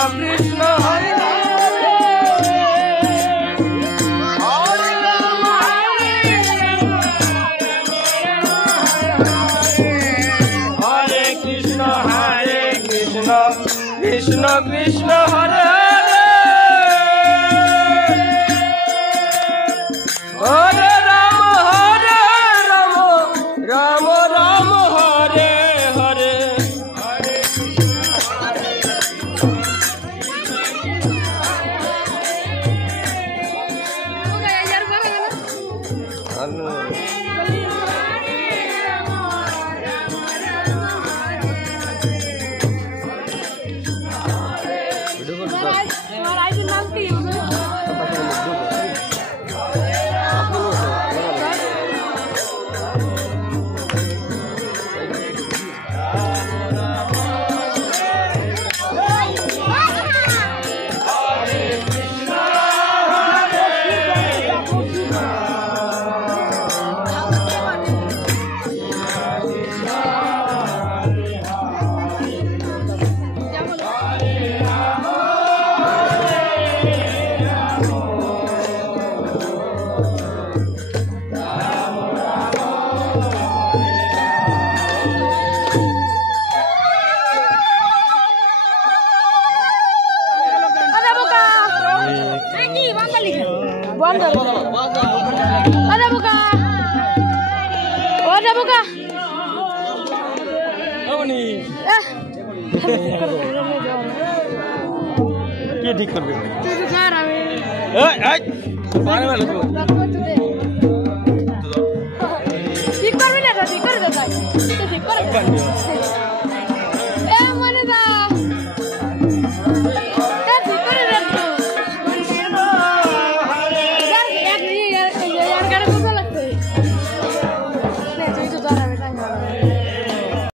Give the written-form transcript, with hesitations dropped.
Krishna Hare Krishna Krishna Hare Hare Hare Ram Ram Ram Hare Hare Ada buka. Oh, ada buka. Oh nih. Dia dikit. Itu sekarang. Pakai malu tuh.